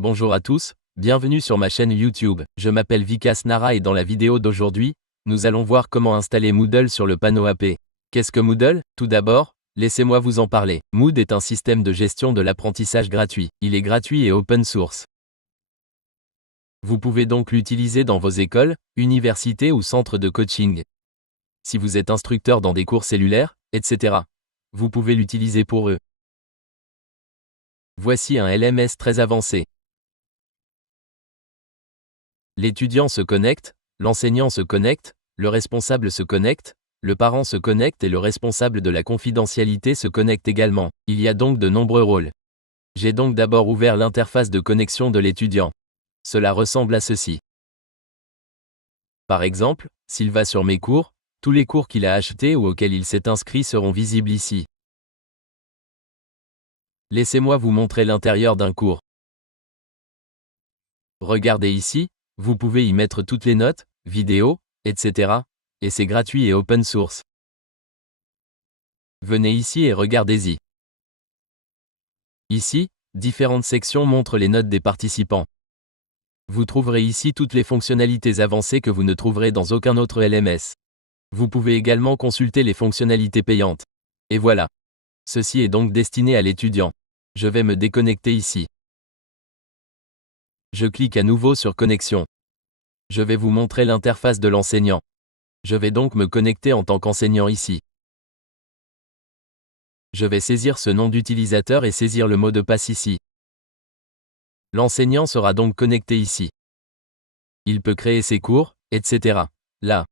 Bonjour à tous, bienvenue sur ma chaîne YouTube. Je m'appelle Vikas Nara et dans la vidéo d'aujourd'hui, nous allons voir comment installer Moodle sur le panneau AP. Qu'est-ce que Moodle? Tout d'abord, laissez-moi vous en parler. Moodle est un système de gestion de l'apprentissage gratuit. Il est gratuit et open source. Vous pouvez donc l'utiliser dans vos écoles, universités ou centres de coaching. Si vous êtes instructeur dans des cours cellulaires, etc., vous pouvez l'utiliser pour eux. Voici un LMS très avancé. L'étudiant se connecte, l'enseignant se connecte, le responsable se connecte, le parent se connecte et le responsable de la confidentialité se connecte également. Il y a donc de nombreux rôles. J'ai donc d'abord ouvert l'interface de connexion de l'étudiant. Cela ressemble à ceci. Par exemple, s'il va sur mes cours, tous les cours qu'il a achetés ou auxquels il s'est inscrit seront visibles ici. Laissez-moi vous montrer l'intérieur d'un cours. Regardez ici, vous pouvez y mettre toutes les notes, vidéos, etc. Et c'est gratuit et open source. Venez ici et regardez-y. Ici, différentes sections montrent les notes des participants. Vous trouverez ici toutes les fonctionnalités avancées que vous ne trouverez dans aucun autre LMS. Vous pouvez également consulter les fonctionnalités payantes. Et voilà. Ceci est donc destiné à l'étudiant. Je vais me déconnecter ici. Je clique à nouveau sur Connexion. Je vais vous montrer l'interface de l'enseignant. Je vais donc me connecter en tant qu'enseignant ici. Je vais saisir ce nom d'utilisateur et saisir le mot de passe ici. L'enseignant sera donc connecté ici. Il peut créer ses cours, etc. Là.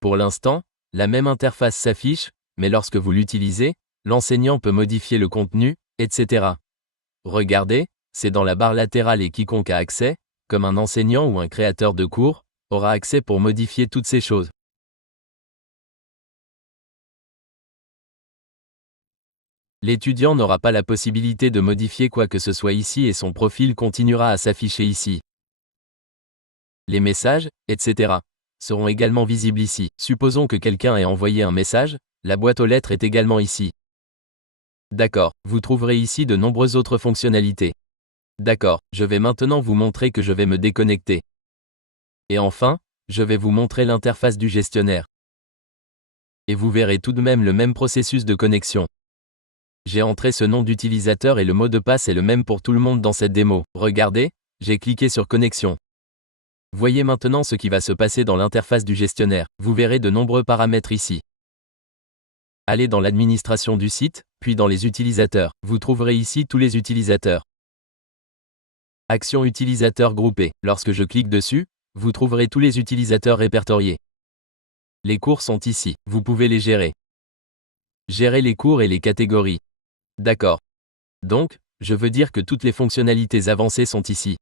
Pour l'instant, la même interface s'affiche, mais lorsque vous l'utilisez, l'enseignant peut modifier le contenu, etc. Regardez, c'est dans la barre latérale et quiconque a accès, comme un enseignant ou un créateur de cours, aura accès pour modifier toutes ces choses. L'étudiant n'aura pas la possibilité de modifier quoi que ce soit ici et son profil continuera à s'afficher ici. Les messages, etc., seront également visibles ici. Supposons que quelqu'un ait envoyé un message, la boîte aux lettres est également ici. D'accord, vous trouverez ici de nombreuses autres fonctionnalités. D'accord, je vais maintenant vous montrer que je vais me déconnecter. Et enfin, je vais vous montrer l'interface du gestionnaire. Et vous verrez tout de même le même processus de connexion. J'ai entré ce nom d'utilisateur et le mot de passe est le même pour tout le monde dans cette démo. Regardez, j'ai cliqué sur Connexion. Voyez maintenant ce qui va se passer dans l'interface du gestionnaire. Vous verrez de nombreux paramètres ici. Allez dans l'administration du site, puis dans les utilisateurs. Vous trouverez ici tous les utilisateurs. Action utilisateur groupée. Lorsque je clique dessus, vous trouverez tous les utilisateurs répertoriés. Les cours sont ici. Vous pouvez les gérer. Gérer les cours et les catégories. D'accord. Donc, je veux dire que toutes les fonctionnalités avancées sont ici.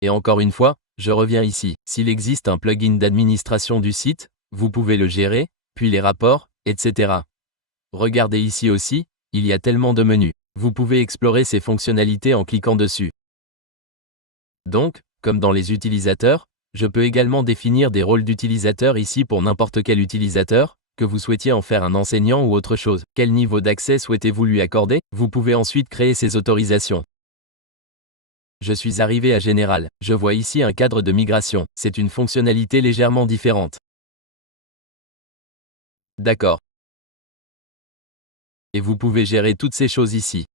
Et encore une fois, je reviens ici. S'il existe un plugin d'administration du site, vous pouvez le gérer, puis les rapports, etc. Regardez ici aussi, il y a tellement de menus. Vous pouvez explorer ces fonctionnalités en cliquant dessus. Donc, comme dans les utilisateurs, je peux également définir des rôles d'utilisateur ici pour n'importe quel utilisateur, que vous souhaitiez en faire un enseignant ou autre chose. Quel niveau d'accès souhaitez-vous lui accorder? Vous pouvez ensuite créer ces autorisations. Je suis arrivé à Général. Je vois ici un cadre de migration. C'est une fonctionnalité légèrement différente. D'accord. Et vous pouvez gérer toutes ces choses ici.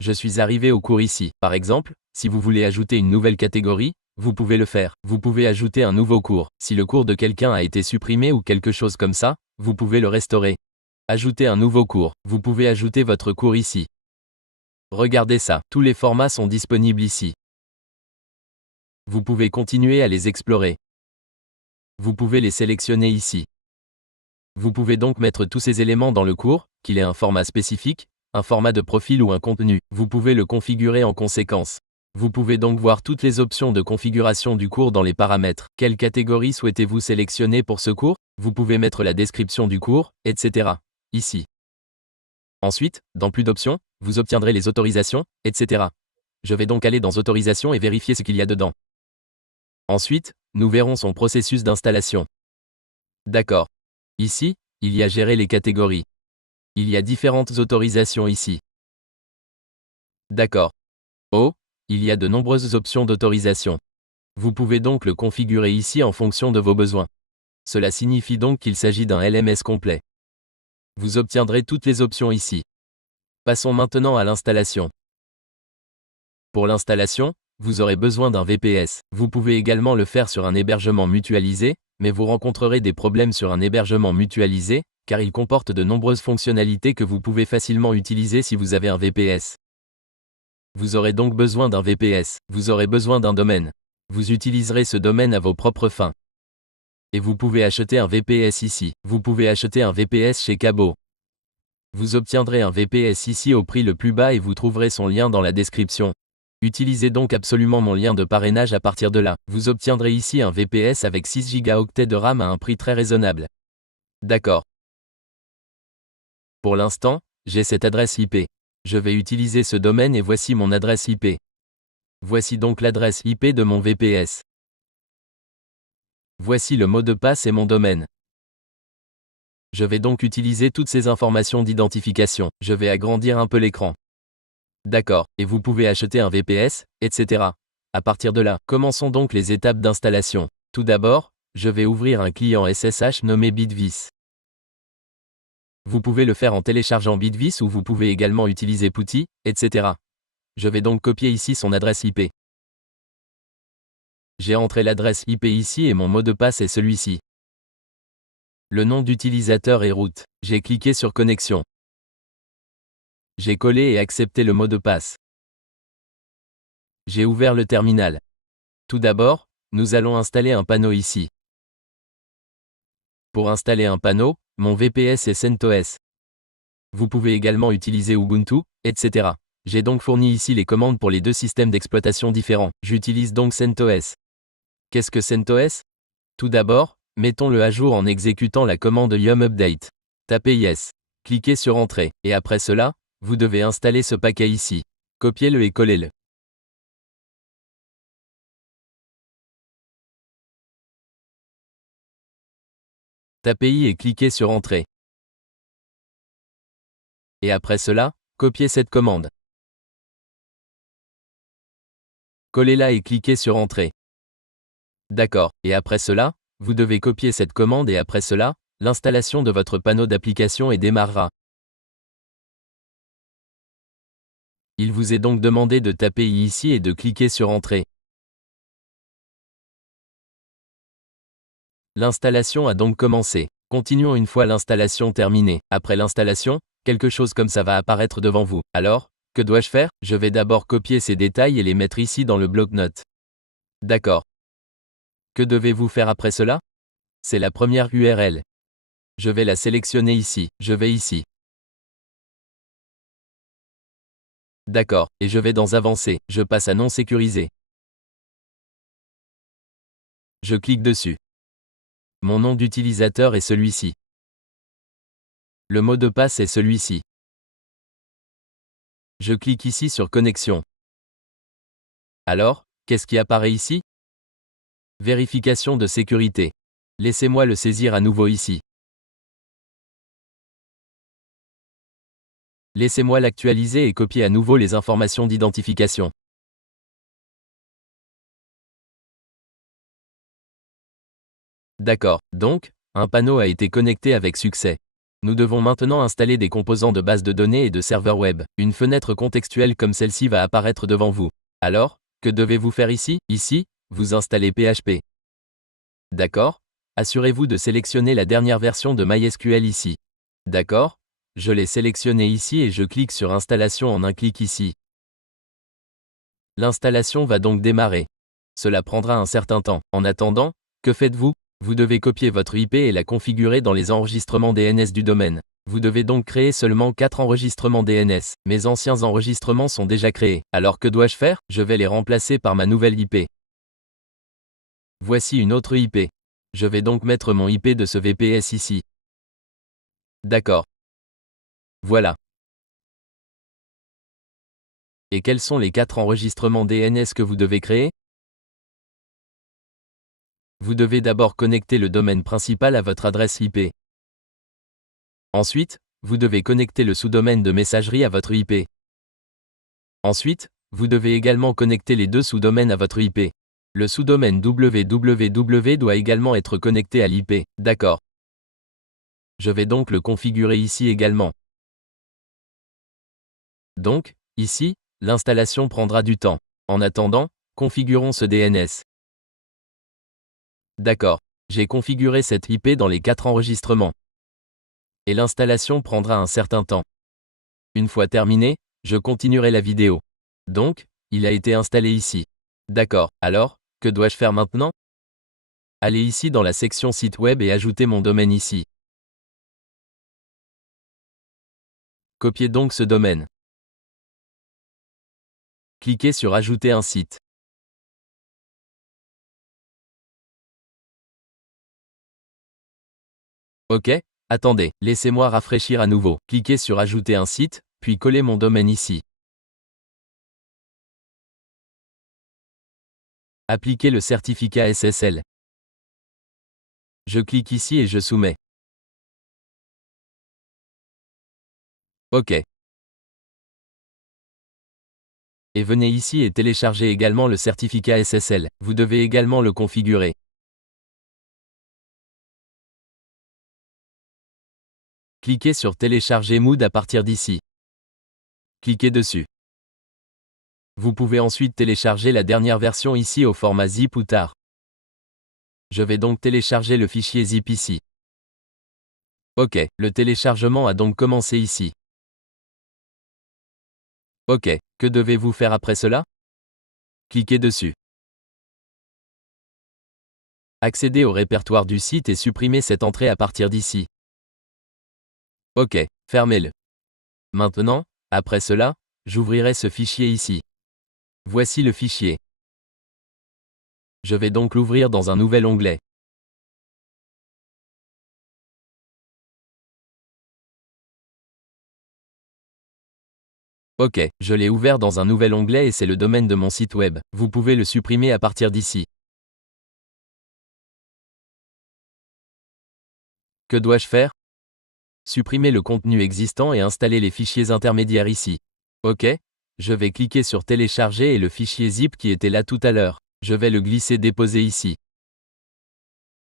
Je suis arrivé au cours ici. Par exemple, si vous voulez ajouter une nouvelle catégorie, vous pouvez le faire. Vous pouvez ajouter un nouveau cours. Si le cours de quelqu'un a été supprimé ou quelque chose comme ça, vous pouvez le restaurer. Ajouter un nouveau cours. Vous pouvez ajouter votre cours ici. Regardez ça. Tous les formats sont disponibles ici. Vous pouvez continuer à les explorer. Vous pouvez les sélectionner ici. Vous pouvez donc mettre tous ces éléments dans le cours, qu'il ait un format spécifique, un format de profil ou un contenu. Vous pouvez le configurer en conséquence. Vous pouvez donc voir toutes les options de configuration du cours dans les paramètres. Quelle catégorie souhaitez-vous sélectionner pour ce cours? Vous pouvez mettre la description du cours, etc. ici. Ensuite, dans plus d'options, vous obtiendrez les autorisations, etc. Je vais donc aller dans Autorisations et vérifier ce qu'il y a dedans. Ensuite, nous verrons son processus d'installation. D'accord. Ici, il y a Gérer les catégories. Il y a différentes autorisations ici. D'accord. Oh, il y a de nombreuses options d'autorisation. Vous pouvez donc le configurer ici en fonction de vos besoins. Cela signifie donc qu'il s'agit d'un LMS complet. Vous obtiendrez toutes les options ici. Passons maintenant à l'installation. Pour l'installation, vous aurez besoin d'un VPS. Vous pouvez également le faire sur un hébergement mutualisé, mais vous rencontrerez des problèmes sur un hébergement mutualisé, car il comporte de nombreuses fonctionnalités que vous pouvez facilement utiliser si vous avez un VPS. Vous aurez donc besoin d'un VPS. Vous aurez besoin d'un domaine. Vous utiliserez ce domaine à vos propres fins. Et vous pouvez acheter un VPS ici. Vous pouvez acheter un VPS chez Cabo. Vous obtiendrez un VPS ici au prix le plus bas et vous trouverez son lien dans la description. Utilisez donc absolument mon lien de parrainage à partir de là. Vous obtiendrez ici un VPS avec 6 Go de RAM à un prix très raisonnable. D'accord. Pour l'instant, j'ai cette adresse IP. Je vais utiliser ce domaine et voici mon adresse IP. Voici donc l'adresse IP de mon VPS. Voici le mot de passe et mon domaine. Je vais donc utiliser toutes ces informations d'identification. Je vais agrandir un peu l'écran. D'accord, et vous pouvez acheter un VPS, etc. À partir de là, commençons donc les étapes d'installation. Tout d'abord, je vais ouvrir un client SSH nommé Bitvis. Vous pouvez le faire en téléchargeant Bitvis ou vous pouvez également utiliser PuTTY, etc. Je vais donc copier ici son adresse IP. J'ai entré l'adresse IP ici et mon mot de passe est celui-ci. Le nom d'utilisateur est root. J'ai cliqué sur connexion. J'ai collé et accepté le mot de passe. J'ai ouvert le terminal. Tout d'abord, nous allons installer un panneau ici. Pour installer un panneau, mon VPS est CentOS. Vous pouvez également utiliser Ubuntu, etc. J'ai donc fourni ici les commandes pour les deux systèmes d'exploitation différents. J'utilise donc CentOS. Qu'est-ce que CentOS? Tout d'abord, mettons-le à jour en exécutant la commande yum update. Tapez Yes. Cliquez sur Entrée, et après cela, vous devez installer ce paquet ici. Copiez-le et collez-le. Tapez I et cliquez sur Entrée. Et après cela, copiez cette commande. Collez-la et cliquez sur Entrée. D'accord, et après cela, vous devez copier cette commande et après cela, l'installation de votre panneau d'application et démarrera. Il vous est donc demandé de taper I ici et de cliquer sur Entrée. L'installation a donc commencé. Continuons une fois l'installation terminée. Après l'installation, quelque chose comme ça va apparaître devant vous. Alors, que dois-je faire? Je vais d'abord copier ces détails et les mettre ici dans le bloc-notes. D'accord. Que devez-vous faire après cela? C'est la première URL. Je vais la sélectionner ici. Je vais ici. D'accord, et je vais dans Avancer. Je passe à Non sécurisé. Je clique dessus. Mon nom d'utilisateur est celui-ci. Le mot de passe est celui-ci. Je clique ici sur Connexion. Alors, qu'est-ce qui apparaît ici? Vérification de sécurité. Laissez-moi le saisir à nouveau ici. Laissez-moi l'actualiser et copier à nouveau les informations d'identification. D'accord, donc, un panneau a été connecté avec succès. Nous devons maintenant installer des composants de base de données et de serveurs web. Une fenêtre contextuelle comme celle-ci va apparaître devant vous. Alors, que devez-vous faire ici? Ici, vous installez PHP. D'accord? Assurez-vous de sélectionner la dernière version de MySQL ici. D'accord? Je l'ai sélectionné ici et je clique sur Installation en un clic ici. L'installation va donc démarrer. Cela prendra un certain temps. En attendant, que faites-vous? Vous devez copier votre IP et la configurer dans les enregistrements DNS du domaine. Vous devez donc créer seulement 4 enregistrements DNS. Mes anciens enregistrements sont déjà créés. Alors que dois-je faire? Je vais les remplacer par ma nouvelle IP. Voici une autre IP. Je vais donc mettre mon IP de ce VPS ici. D'accord. Voilà. Et quels sont les 4 enregistrements DNS que vous devez créer? Vous devez d'abord connecter le domaine principal à votre adresse IP. Ensuite, vous devez connecter le sous-domaine de messagerie à votre IP. Ensuite, Vous devez également connecter les deux sous-domaines à votre IP. Le sous-domaine www doit également être connecté à l'IP. D'accord. Je vais donc le configurer ici également. Donc, ici, l'installation prendra du temps. En attendant, configurons ce DNS. D'accord. J'ai configuré cette IP dans les 4 enregistrements. Et l'installation prendra un certain temps. Une fois terminé, je continuerai la vidéo. Donc, il a été installé ici. D'accord. Alors, que dois-je faire maintenant? Allez ici dans la section site web et ajoutez mon domaine ici. Copiez donc ce domaine. Cliquez sur Ajouter un site. OK, attendez, laissez-moi rafraîchir à nouveau. Cliquez sur Ajouter un site, puis collez mon domaine ici. Appliquez le certificat SSL. Je clique ici et je soumets. OK. Et venez ici et téléchargez également le certificat SSL. Vous devez également le configurer. Cliquez sur Télécharger Mood à partir d'ici. Cliquez dessus. Vous pouvez ensuite télécharger la dernière version ici au format zip ou tar. Je vais donc télécharger le fichier zip ici. OK, le téléchargement a donc commencé ici. OK, que devez-vous faire après cela? Cliquez dessus. Accédez au répertoire du site et supprimez cette entrée à partir d'ici. OK, fermez-le. Maintenant, après cela, j'ouvrirai ce fichier ici. Voici le fichier. Je vais donc l'ouvrir dans un nouvel onglet. OK, je l'ai ouvert dans un nouvel onglet et c'est le domaine de mon site web. Vous pouvez le supprimer à partir d'ici. Que dois-je faire? Supprimer le contenu existant et installer les fichiers intermédiaires ici. OK, je vais cliquer sur Télécharger et le fichier zip qui était là tout à l'heure. Je vais le glisser déposer ici.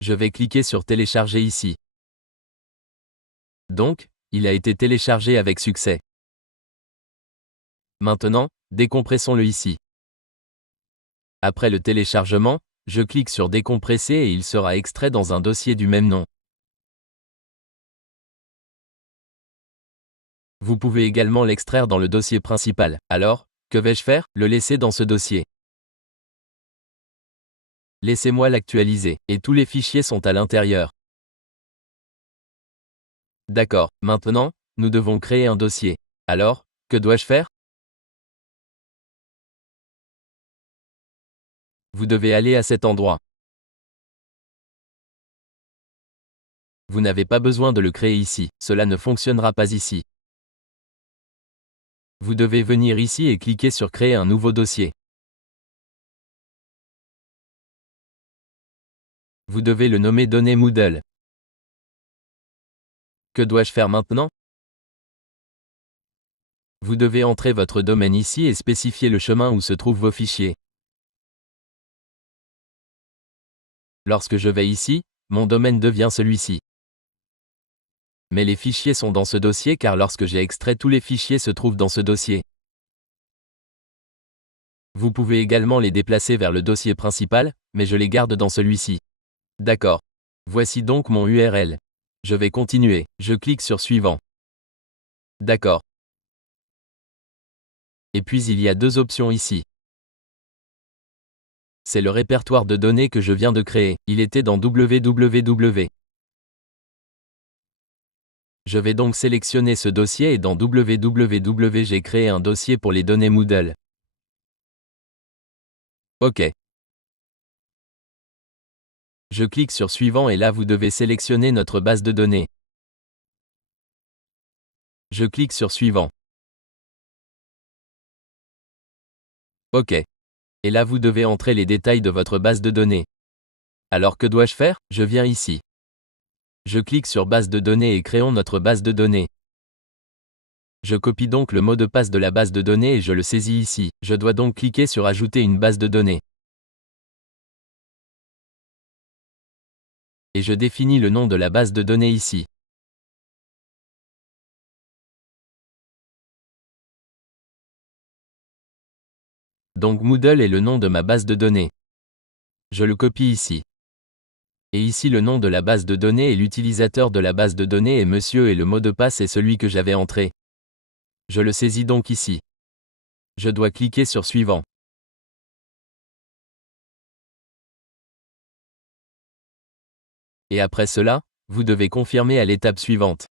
Je vais cliquer sur Télécharger ici. Donc, il a été téléchargé avec succès. Maintenant, décompressons-le ici. Après le téléchargement, je clique sur Décompresser et il sera extrait dans un dossier du même nom. Vous pouvez également l'extraire dans le dossier principal. Alors, que vais-je faire? Le laisser dans ce dossier. Laissez-moi l'actualiser, et tous les fichiers sont à l'intérieur. D'accord, maintenant, nous devons créer un dossier. Alors, que dois-je faire? Vous devez aller à cet endroit. Vous n'avez pas besoin de le créer ici, cela ne fonctionnera pas ici. Vous devez venir ici et cliquer sur Créer un nouveau dossier. Vous devez le nommer Données Moodle. Que dois-je faire maintenant? Vous devez entrer votre domaine ici et spécifier le chemin où se trouvent vos fichiers. Lorsque je vais ici, mon domaine devient celui-ci. Mais les fichiers sont dans ce dossier car lorsque j'ai extrait tous les fichiers se trouvent dans ce dossier. Vous pouvez également les déplacer vers le dossier principal, mais je les garde dans celui-ci. D'accord. Voici donc mon URL. Je vais continuer, je clique sur Suivant. D'accord. Et puis il y a deux options ici. C'est le répertoire de données que je viens de créer, il était dans www. Je vais donc sélectionner ce dossier et dans www j'ai créé un dossier pour les données Moodle. OK. Je clique sur Suivant et là vous devez sélectionner notre base de données. Je clique sur Suivant. OK. Et là vous devez entrer les détails de votre base de données. Alors que dois-je faire? Je viens ici. Je clique sur Base de données et créons notre base de données. Je copie donc le mot de passe de la base de données et je le saisis ici. Je dois donc cliquer sur Ajouter une base de données. Et je définis le nom de la base de données ici. Donc Moodle est le nom de ma base de données. Je le copie ici. Et ici le nom de la base de données et l'utilisateur de la base de données est monsieur et le mot de passe est celui que j'avais entré. Je le saisis donc ici. Je dois cliquer sur Suivant. Et après cela, vous devez confirmer à l'étape suivante.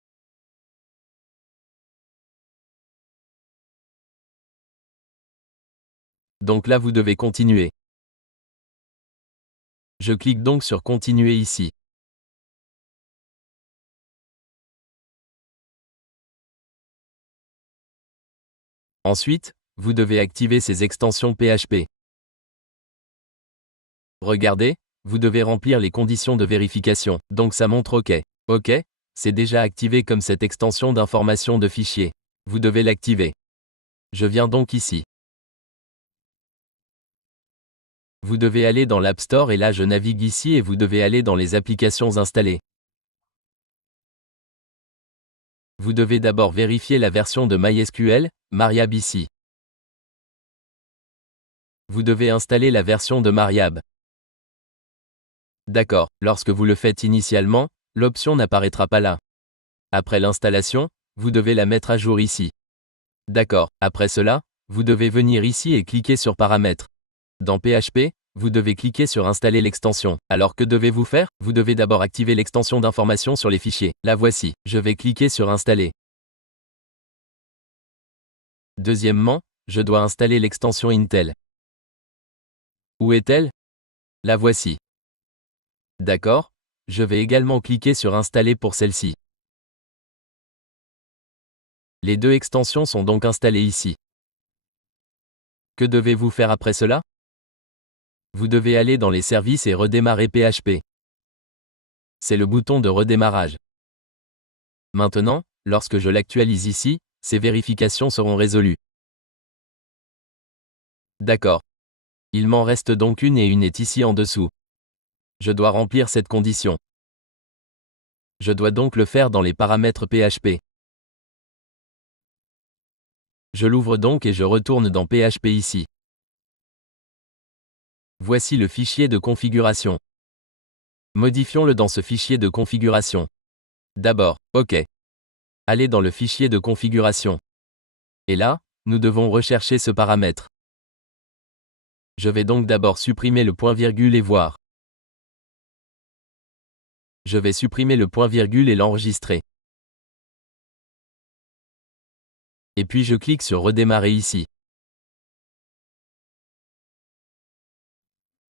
Donc là vous devez continuer. Je clique donc sur Continuer ici. Ensuite, vous devez activer ces extensions PHP. Regardez, vous devez remplir les conditions de vérification, donc ça montre OK. OK, c'est déjà activé comme cette extension d'information de fichier. Vous devez l'activer. Je viens donc ici. Vous devez aller dans l'App Store et là je navigue ici et vous devez aller dans les applications installées. Vous devez d'abord vérifier la version de MySQL, Mariab ici. Vous devez installer la version de Mariab. D'accord, lorsque vous le faites initialement, l'option n'apparaîtra pas là. Après l'installation, vous devez la mettre à jour ici. D'accord, après cela, vous devez venir ici et cliquer sur Paramètres. Dans PHP, vous devez cliquer sur Installer l'extension. Alors que devez-vous faire? Vous devez d'abord activer l'extension d'information sur les fichiers. La voici. Je vais cliquer sur Installer. Deuxièmement, je dois installer l'extension Intel. Où est-elle? La voici. D'accord, je vais également cliquer sur Installer pour celle-ci. Les deux extensions sont donc installées ici. Que devez-vous faire après cela? Vous devez aller dans les services et redémarrer PHP. C'est le bouton de redémarrage. Maintenant, lorsque je l'actualise ici, ces vérifications seront résolues. D'accord. Il m'en reste donc une et une est ici en dessous. Je dois remplir cette condition. Je dois donc le faire dans les paramètres PHP. Je l'ouvre donc et je retourne dans PHP ici. Voici le fichier de configuration. Modifions-le dans ce fichier de configuration. D'abord, OK. Allez dans le fichier de configuration. Et là, nous devons rechercher ce paramètre. Je vais donc d'abord supprimer le point-virgule et voir. Je vais supprimer le point-virgule et l'enregistrer. Et puis je clique sur Redémarrer ici.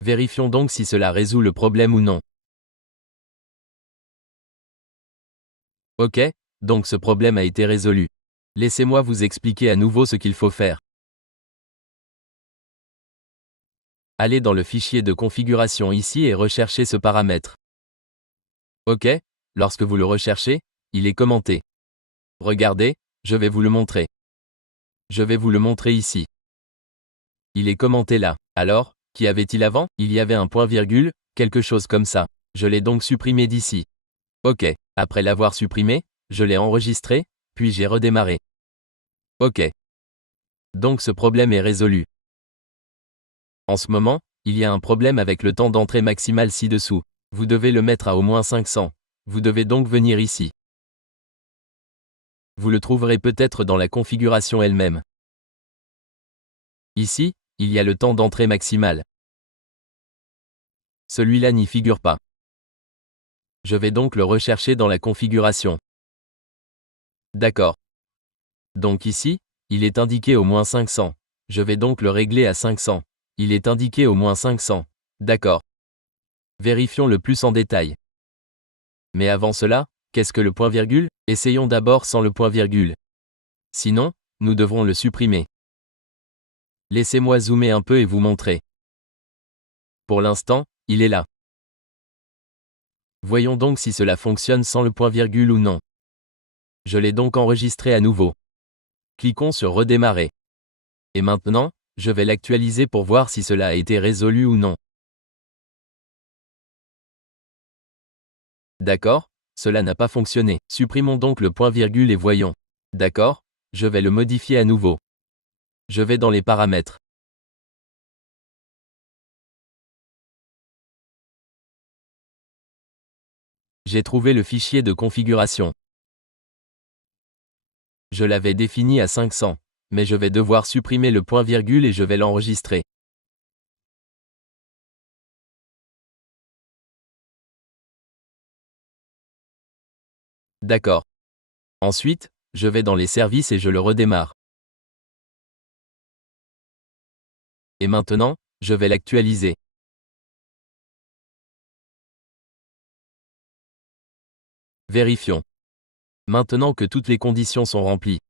Vérifions donc si cela résout le problème ou non. OK, donc ce problème a été résolu. Laissez-moi vous expliquer à nouveau ce qu'il faut faire. Allez dans le fichier de configuration ici et recherchez ce paramètre. OK, lorsque vous le recherchez, il est commenté. Regardez, je vais vous le montrer. Je vais vous le montrer ici. Il est commenté là. Alors, qu'y avait-il avant? Il y avait un point-virgule, quelque chose comme ça. Je l'ai donc supprimé d'ici. OK, après l'avoir supprimé, je l'ai enregistré, puis j'ai redémarré. OK. Donc ce problème est résolu. En ce moment, il y a un problème avec le temps d'entrée maximal ci-dessous. Vous devez le mettre à au moins 500. Vous devez donc venir ici. Vous le trouverez peut-être dans la configuration elle-même. Ici, il y a le temps d'entrée maximal. Celui-là n'y figure pas. Je vais donc le rechercher dans la configuration. D'accord. Donc ici, il est indiqué au moins 500. Je vais donc le régler à 500. Il est indiqué au moins 500. D'accord. Vérifions le plus en détail. Mais avant cela, qu'est-ce que le point-virgule? Essayons d'abord sans le point-virgule. Sinon, nous devrons le supprimer. Laissez-moi zoomer un peu et vous montrer. Pour l'instant, il est là. Voyons donc si cela fonctionne sans le point-virgule ou non. Je l'ai donc enregistré à nouveau. Cliquons sur Redémarrer. Et maintenant, je vais l'actualiser pour voir si cela a été résolu ou non. D'accord, cela n'a pas fonctionné. Supprimons donc le point-virgule et voyons. D'accord, je vais le modifier à nouveau. Je vais dans les paramètres. J'ai trouvé le fichier de configuration. Je l'avais défini à 500, mais je vais devoir supprimer le point-virgule et je vais l'enregistrer. D'accord. Ensuite, je vais dans les services et je le redémarre. Et maintenant, je vais l'actualiser. Vérifions. Maintenant que toutes les conditions sont remplies,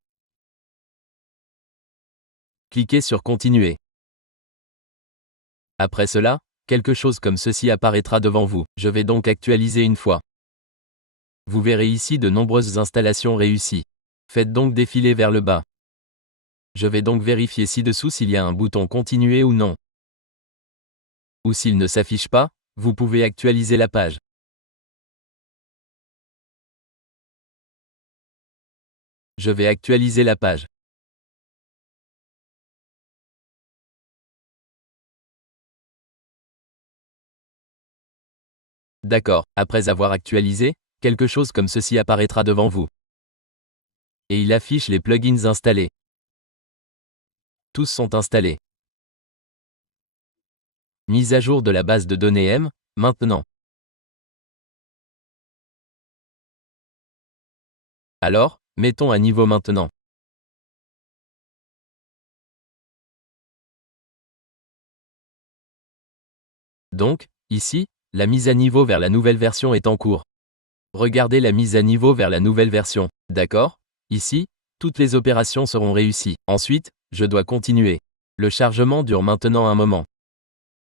cliquez sur Continuer. Après cela, quelque chose comme ceci apparaîtra devant vous. Je vais donc actualiser une fois. Vous verrez ici de nombreuses installations réussies. Faites donc défiler vers le bas. Je vais donc vérifier ci-dessous s'il y a un bouton Continuer ou non. Ou s'il ne s'affiche pas, vous pouvez actualiser la page. Je vais actualiser la page. D'accord, après avoir actualisé, quelque chose comme ceci apparaîtra devant vous. Et il affiche les plugins installés. Tous sont installés. Mise à jour de la base de données M, maintenant. Alors, mettons à niveau maintenant. Donc, ici, la mise à niveau vers la nouvelle version est en cours. Regardez la mise à niveau vers la nouvelle version. D'accord? Ici, toutes les opérations seront réussies. Ensuite, je dois continuer. Le chargement dure maintenant un moment.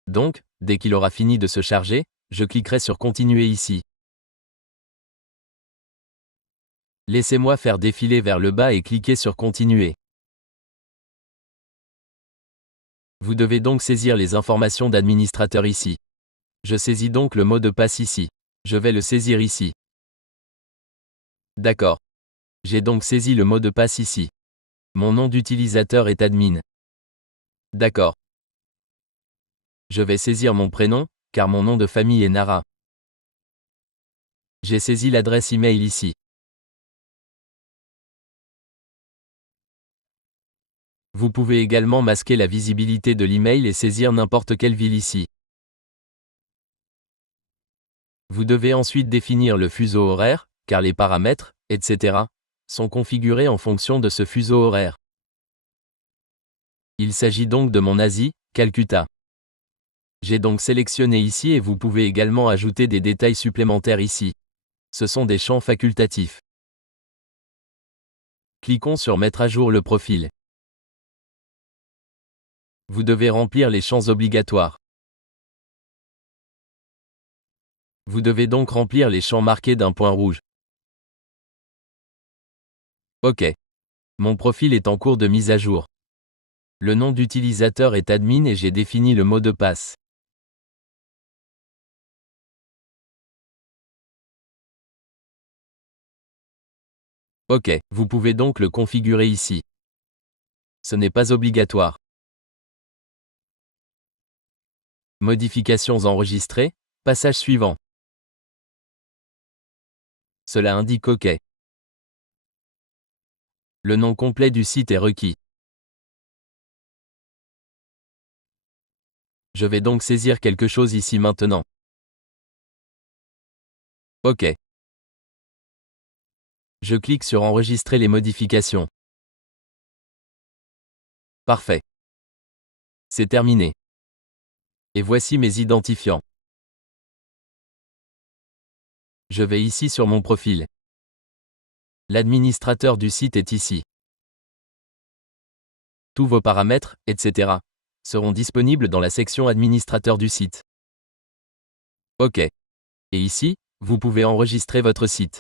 Donc, dès qu'il aura fini de se charger, je cliquerai sur Continuer ici. Laissez-moi faire défiler vers le bas et cliquer sur Continuer. Vous devez donc saisir les informations d'administrateur ici. Je saisis donc le mot de passe ici. Je vais le saisir ici. D'accord. J'ai donc saisi le mot de passe ici. Mon nom d'utilisateur est admin. D'accord. Je vais saisir mon prénom, car mon nom de famille est Nara. J'ai saisi l'adresse email ici. Vous pouvez également masquer la visibilité de l'email et saisir n'importe quelle ville ici. Vous devez ensuite définir le fuseau horaire, car les paramètres, etc., sont configurés en fonction de ce fuseau horaire. Il s'agit donc de mon Asie, Calcutta. J'ai donc sélectionné ici et vous pouvez également ajouter des détails supplémentaires ici. Ce sont des champs facultatifs. Cliquons sur Mettre à jour le profil. Vous devez remplir les champs obligatoires. Vous devez donc remplir les champs marqués d'un point rouge. OK. Mon profil est en cours de mise à jour. Le nom d'utilisateur est admin et j'ai défini le mot de passe. OK, vous pouvez donc le configurer ici. Ce n'est pas obligatoire. Modifications enregistrées, passage suivant. Cela indique OK. Le nom complet du site est requis. Je vais donc saisir quelque chose ici maintenant. OK. Je clique sur Enregistrer les modifications. Parfait. C'est terminé. Et voici mes identifiants. Je vais ici sur mon profil. L'administrateur du site est ici. Tous vos paramètres, etc., seront disponibles dans la section Administrateur du site. OK. Et ici, vous pouvez enregistrer votre site.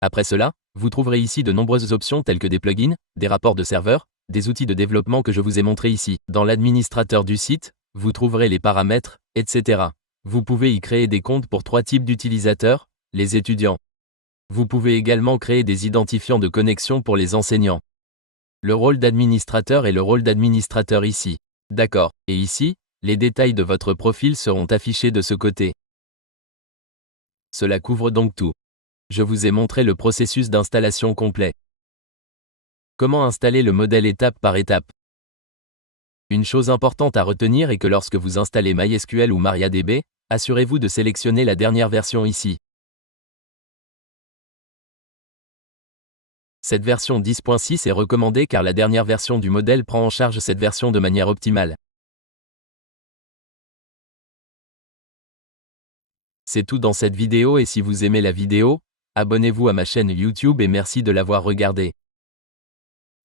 Après cela, Vous trouverez ici de nombreuses options telles que des plugins, des rapports de serveurs, des outils de développement que je vous ai montrés ici. Dans l'administrateur du site, vous trouverez les paramètres, etc. Vous pouvez y créer des comptes pour 3 types d'utilisateurs, les étudiants. Vous pouvez également créer des identifiants de connexion pour les enseignants. Le rôle d'administrateur et le rôle d'administrateur ici. D'accord. Et ici, les détails de votre profil seront affichés de ce côté. Cela couvre donc tout. Je vous ai montré le processus d'installation complet. Comment installer le modèle étape par étape? Une chose importante à retenir est que lorsque vous installez MySQL ou MariaDB, assurez-vous de sélectionner la dernière version ici. Cette version 10.6 est recommandée car la dernière version du modèle prend en charge cette version de manière optimale. C'est tout dans cette vidéo et si vous aimez la vidéo, abonnez-vous à ma chaîne YouTube et merci de l'avoir regardée.